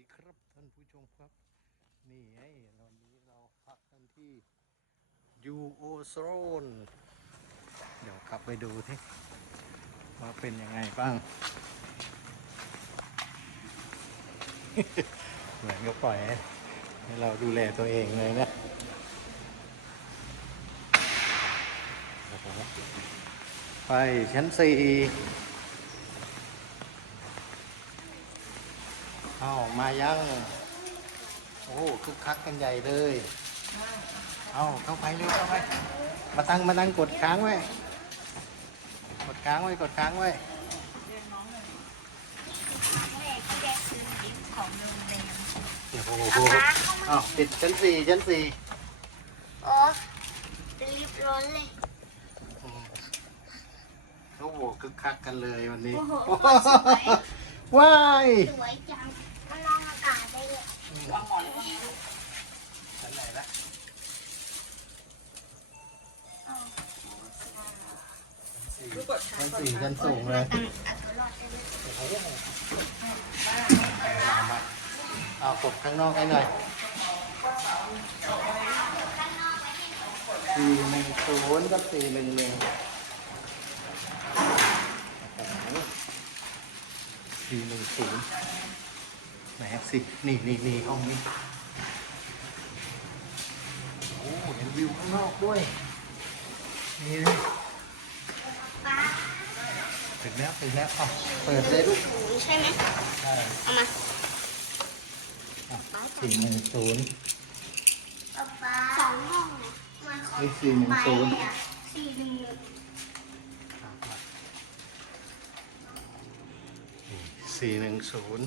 ดีครับท่านผู้ชมครับ นี่ไงวันนี้เราพักกันที่ยูโอโซนเดี๋ยวกลับไปดูที่ว่าเป็นยังไงบ้าง เหมือนก็ปล่อยให้เราดูแลตัวเองเลยนะไปชั้นสี่ อามายังโอ้คึกคักกันใหญ่เลยเอาเข้าไปเร็วเข้าไปมาตั้งมาตั้งกดค้างไว้กดค้างไว้กดค้างไว้แม่ที่ได้ซื้อกิฟต์ของโรงเรียนโอ้โหเอาติดชั้นสี่ชั้นสี่โอ้รีบร้อนเลยอืมโอ้โหคึกคักกันเลยวันนี้โอ้โหโอ้โหว้ายสวยจัง ชั้นสี่ชั้นสูงเลยเอาตัวรอดได้เลยโอ้โหเอามาเอากดข้างนอกให้หน่อยสี่หนึ่งศูนย์กับสี่หนึ่งหนึ่งสี่หนึ่งศูนย์ไหนสินี่นี่นี่ห้องนี้โอ้เห็นวิวข้างนอกด้วยนี่ แล้วถึงแล้วเอาเปิดเลยลูกถูใช่ไหมใช่เอามาสี่หนึ่งศูนย์ป้าป้าสองห้องนะมันเขานี่สี่หนึ่งศูนย์สี่หนึ่งหนึ่งสี่หนึ่งศูนย์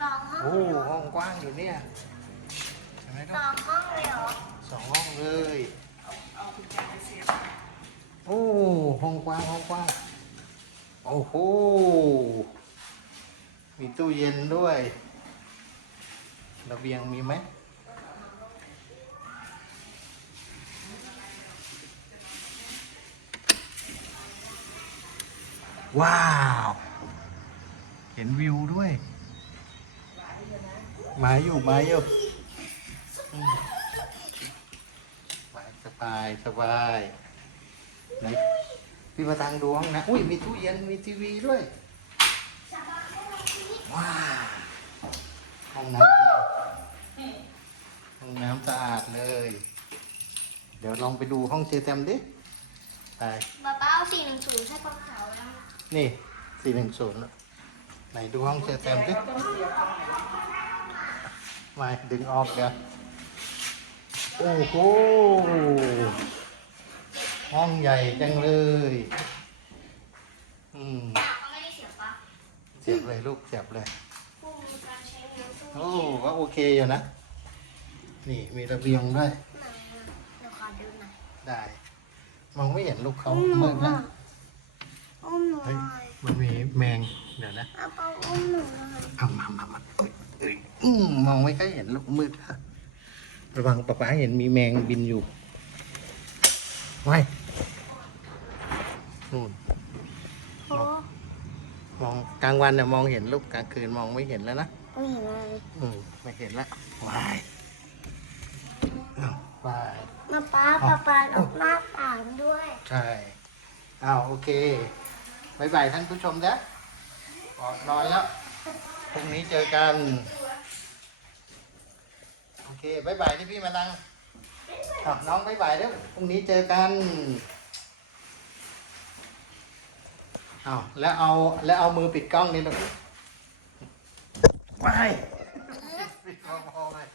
สองห้องโอ้ห้องกว้างอยู่เนี่ยเห็นไหมสลูอกงห้องเลยเหรอสองห้องเลย โอ้ห้องกว้างห้องกว้างโอ้โหมีตู้เย็นด้วยระเบียงมีไหมว้าว เห็นวิวด้วย มาอยู่ มาอยู่ บายสบายไหนพี่มาตังดูห้องนะ อุ้ยมีตู้เย็นมีทีวีด้วย ว้าวห้องน้ำสะอาดห้องน้ำสะอาดเลย เดี๋ยวลองไปดูห้องเจแตมดิไปป้าป้าเอาสี่หนึ่งศูนย์ใช่ปะขาวแล้ว นี่สี่หนึ่งศูนย์ไหนดูห้องเจแตมดิมาดึงออกเดี๋ยว โอ้โหห้องใหญ่จังเลย อืมเขาไม่ได้เสียบปะเสียบเลยลูกเสียบเลยผู้มีการใช้เงินตู้โอ้เย็นก็โอเคอยู่นะ นี่มีระเบียงด้วยไหนอะเดี๋ยวขอดูหน่อยได้มองไม่เห็นลูกเขาเมื่อนะอุ้มหนูหเฮ้ยน่อยมันมีแมง เดี๋ยวนะเอาเปาอุ้มหนูหน่อยเอามามามาเอ้ยเอ้ยอืมมองไม่ค่อยเห็นลูกมืดอะ ระวังป๊าป๊าเห็นมีแมงบินอยู่ไว้นู่นโอ้มองกลางวันเนี่ยมองเห็นลูกกลางคืนมองไม่เห็นแล้วนะไม่เห็นอะไรเลยอืมไม่เห็นละวายอ้าววายมาป้าป้าป้าออกหน้าต่างด้วย ใช่อ้าวโอเคบายบายท่านผู้ชมนะออกนอนแล้วพรุ่งนี้เจอกันโอ เคบายบายที่พี่มานั่งอะน้องบายบายแล้วพรุ่งนี้เจอกันอ้าวแล้วเอาแล้วเอามือปิดกล้องนี่ลูกไม่ปิดเบาๆเลย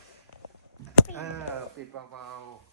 เออปิดเบาๆ